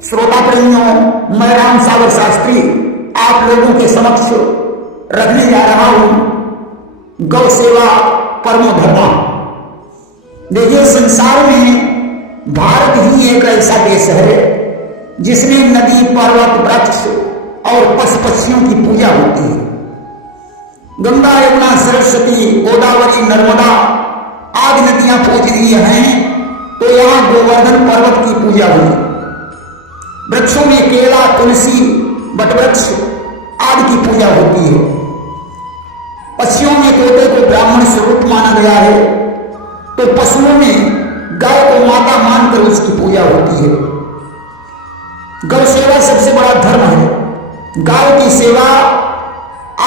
श्रोता प्रेमियों, मैं राम सागर शास्त्री आप लोगों के समक्ष रखने जा रहा हूं गौ सेवा परमो धर्म। देखिए, संसार में भारत ही एक ऐसा देश है जिसमें नदी, पर्वत, वृक्ष और पशु पक्षियों की पूजा होती है। गंगा, यमुना, सरस्वती, गोदावरी, नर्मदा आदि नदियां पूजनीय हैं, तो यहाँ गोवर्धन पर्वत की पूजा हुई। वृक्षों में केला, तुलसी, वटवृक्ष आदि की पूजा होती है। पक्षियों में तोते को ब्राह्मण स्वरूप माना गया है, तो पशुओं में गाय को माता मानकर उसकी पूजा होती है। गौ सेवा सबसे बड़ा धर्म है। गाय की सेवा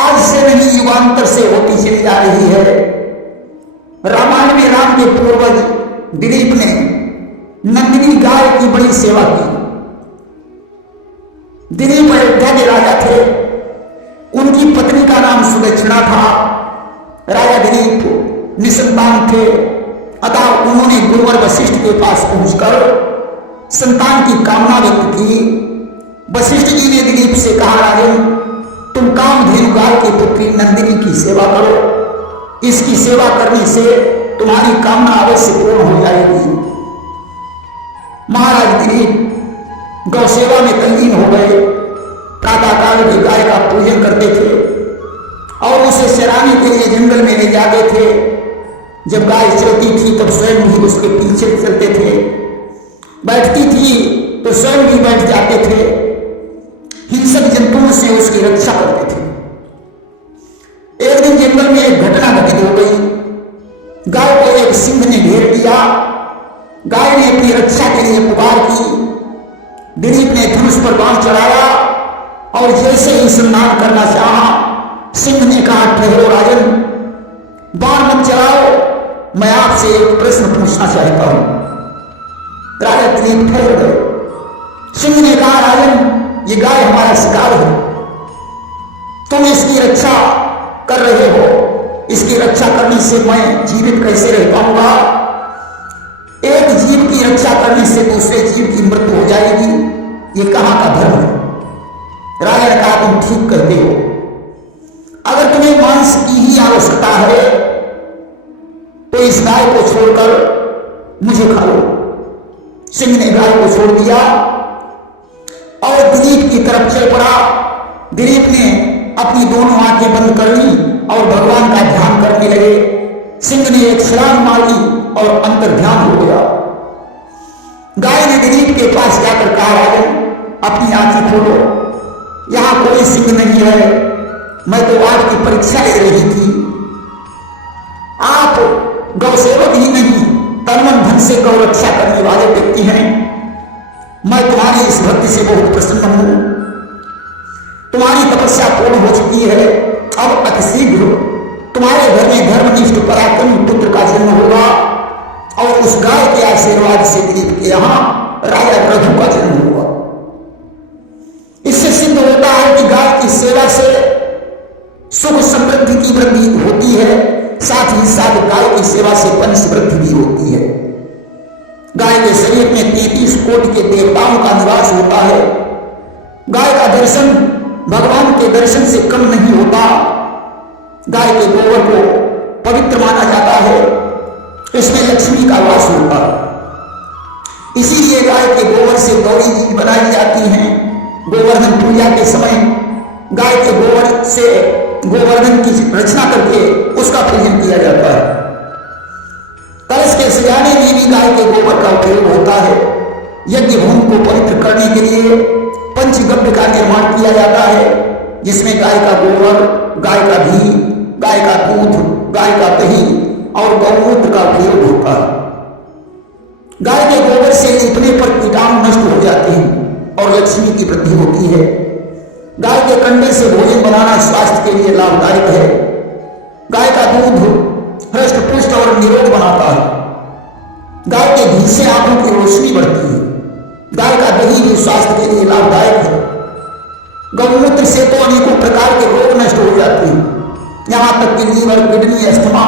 आज से नहीं, युगांतर से होती चली जा रही है। रामायण में राम के पूर्वज दिलीप ने नंदिनी गाय की बड़ी सेवा की। दिलीप अयोध्या के राजा थे, उनकी पत्नी का नाम सुदक्षिणा था। राजा दिलीप निसंतान थे, अतः उन्होंने गुरुवर वशिष्ठ के पास पहुंचकर संतान की कामना व्यक्त की। वशिष्ठ जी ने दिलीप से कहा, राजन, तुम कामधेनु गाय की पुत्री नंदिनी की सेवा करो। इसकी सेवा करने से तुम्हारी कामना अवश्य पूर्ण हो जाएगी। महाराज दिलीप गौ सेवा में तल्लीन हो गए। प्रातःकाल में गाय का पूजन करते थे और उसे चराने के लिए जंगल में ले जाते थे। जब गाय चलती थी तब स्वयं भी उसके पीछे चलते थे, बैठती थी तो स्वयं भी बैठ जाते थे। हिंसक जंतुओं से उसकी रक्षा करते थे। एक दिन जंगल में एक घटना घटित हो गई। गाय को एक सिंह ने घेर लिया। गाय ने अपनी रक्षा के लिए पुकार की। दिलीप ने धनुष पर बाण चढ़ाया और जैसे ही संधान करना चाहा, सिंह ने कहा, ठहरो राजन, बाण मत चलाओ, मैं आपसे एक प्रश्न पूछना चाहता हूं। राजा दिलीप ठहर गए। सिंह ने कहा, राजन, ये गाय हमारा शिकार है, तुम इसकी रक्षा कर रहे हो। इसकी रक्षा करने से मैं जीवित कैसे रह पाऊंगा? एक जीव की रक्षा करने से दूसरे जीव की मृत्यु हो जाएगी, ये कहां का धर्म है? राजा ने कहा, तुम ठीक कहते हो। अगर तुम्हें मांस की ही आवश्यकता है तो इस गाय को छोड़कर मुझे खा लो। सिंह ने गाय को छोड़ दिया और दिलीप की तरफ चल पड़ा। दिलीप ने अपनी दोनों आंखें बंद कर ली और भगवान का ध्यान करने लगे। सिंह ने एक छलांग मारी और अंतर ध्यान हो गया। गाय ने दिलीप के पास जाकर कहा, राजन, अपनी आंखें खोलो, यहां कोई सिंह नहीं है, मैं तो आपकी परीक्षा ले रही थी। आप गौ सेवक ही नहीं, तन मन धन से गौ रक्षा करने वाले व्यक्ति हैं। मैं तुम्हारी इस भक्ति से बहुत प्रसन्न हूं। तुम्हारी तपस्या पूर्ण हो चुकी है। अब अतिशीघ्र तुम्हारे घर में धर्मनिष्ठ पराक्रमी पुत्र का जन्म होगा और उस गाय के आशीर्वाद से दिलीप के यहां राजा रघु का जन्म होगा। इससे सिद्ध होता है कि गाय की सेवा से सुख समृद्धि की वृद्धि होती है, साथ ही साथ गाय की सेवा से वंश वृद्धि भी होती है। गाय के शरीर में 33 कोटि के देवताओं का निवास होता है। गाय का दर्शन भगवान के दर्शन से कम नहीं होता। गाय के गोबर को पवित्र माना जाता है, इसमें लक्ष्मी का वास होता है। इसीलिए गाय के गोबर से गौरी जी बनाई जाती हैं। गोवर्धन पूजा के समय गाय के गोबर से गोवर्धन की रचना करके उसका पूजन किया जाता है। कलश के सजाने में भी गाय के गोबर का उपयोग होता है। यज्ञ भूमि को पवित्र करने के लिए पंचगव्य का निर्माण किया जाता है, जिसमें गाय का गोबर, गाय का घी, गाय का दूध, गाय का दही और गौमूत्र का उपयोग होता है। गाय के गोबर से लिपने पर कीटाणु नष्ट हो जाते हैं और लक्ष्मी की वृद्धि होती है। गाय के कंडे से भोजन बनाना स्वास्थ्य के लिए लाभदायक है। गाय का दूध हृष्ट पुष्ट और निरोग बनाता है। गाय के घी से आंखों की रोशनी बढ़ती है। गाय का दही भी स्वास्थ्य के लिए लाभदायक है। गौमूत्र से तो अनेकों प्रकार के रोग नष्ट हो जाते हैं, यहां तक कि लीवर, किडनी, अस्थमा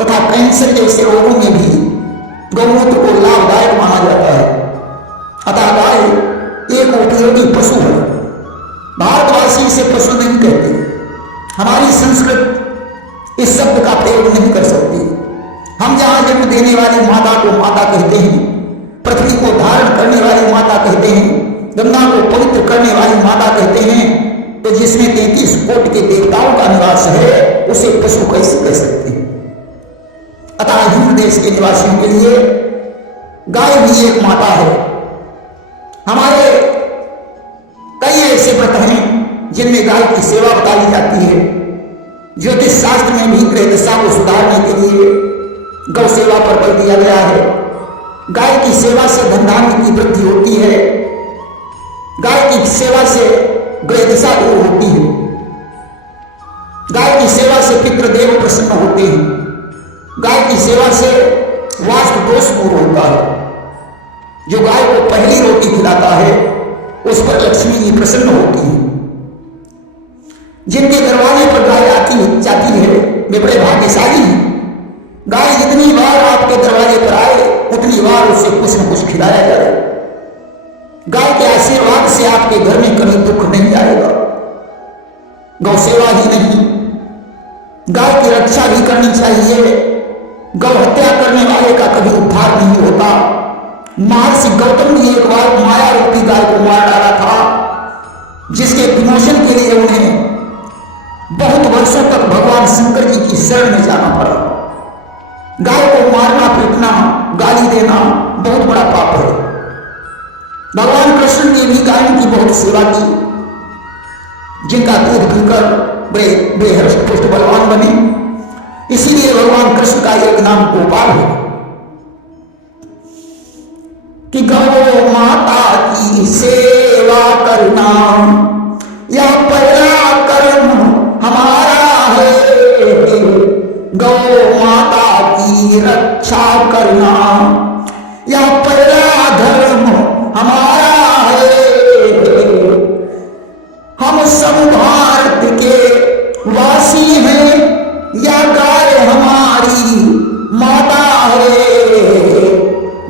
तथा कैंसर जैसे रोगों में भी गौमूत्र को लाभदायक माना जाता है। अतः गाय एक प्रतियोगी पशु है। भारतवासी इसे पशु नहीं कहते। हमारी संस्कृत इस शब्द का प्रयोग नहीं कर सकती। हम जहां जन्म देने वाली माता को माता कहते हैं, पृथ्वी को धारण करने वाली माता कहते हैं, गंगा को पवित्र करने वाली माता कहते हैं, तो जिसमें 33 कोटि के देवताओं का निवास है उसे पशु कैसे कह सकते हैं। अतः हिंद देश के निवासियों के लिए गाय भी एक माता है। हमारे कई ऐसे व्रत हैं जिनमें गाय की सेवा बताई जाती है। ज्योतिष शास्त्र में भी ग्रह दशा को सुधारने के लिए गौ सेवा पर बल दिया गया है। गाय की सेवा से धन धान्य की वृद्धि होती है। गाय की सेवा से ग्रह दशा दूर होती है। गाय की सेवा से पितृदेव प्रसन्न होते हैं। गाय की सेवा से वास्तु दोष दूर होता है। जो गाय को पहली रोटी खिलाता है उस पर लक्ष्मी जी प्रसन्न होती है। जिनके दरवाजे पर गाय आती जाती है वे बड़े भाग्यशाली हैं। गाय जितनी बार आपके दरवाजे पर आए उतनी बार उसे कुछ न कुछ खिलाया जाए। गाय के आशीर्वाद से आपके घर में कभी दुख नहीं आएगा। गौ सेवा ही नहीं, गाय की रक्षा भी करनी चाहिए। गौ हत्या करने वाले का कभी उद्धार नहीं होता। महर्षि गौतम ने एक बार माया रूपी गाय को मार डाला था, जिसके विमोचन के लिए उन्हें बहुत वर्षों तक भगवान शंकर जी की शरण में जाना पड़ा। गाय को मारना, पीटना, गाली देना बहुत बड़ा पाप है। भगवान कृष्ण ने भी गायों की बहुत सेवा की, जिनका दूध पीकर वे हृष्ट पुष्ट बलवान बने। इसीलिए भगवान कृष्ण का एक नाम गोपाल है कि गौ माता की सेवा करना यह पहला कर्म हमारा है। गौ माता की रक्षा करना यह पहला धर्म हमारा है। हम सब भारत के वासी हैं, यह गाय हमारी माता है।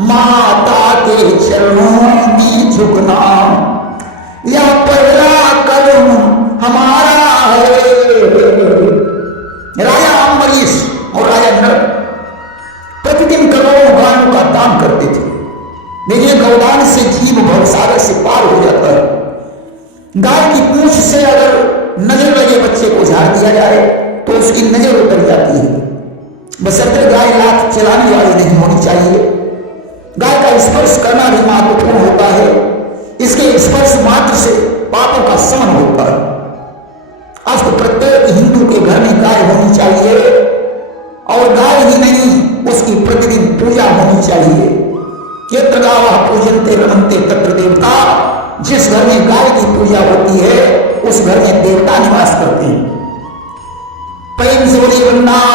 माता के चरणों में झुकना यह पहला कर्म हमारा है। राजा अम्बरीश और राजा नल प्रतिदिन करोड़ों गायों का दान करते थे। लेकिन गौदान से जीव भवसागर से पार हो जाता है। गाय की पूंछ से अगर नजर लगे बच्चे को झाड़ दिया जाए तो उसकी नजर उतर जाती है। बशर्ते गाय लात चलाने वाली नहीं होनी चाहिए। गाय का स्पर्श करना भी महत्वपूर्ण होता है। इसके स्पर्श मात्र से पापों का शमन होता है। आज तो प्रत्येक हिंदू के घर में गाय होनी चाहिए, और गाय ही नहीं उसकी प्रतिदिन पूजा होनी चाहिए। यत्र गावः पूजन्ते रमन्ते तत्र देवता। जिस घर में गाय की पूजा होती है उस घर में देवता निवास करते हैं। प्रेम से बोलिए वृंदावन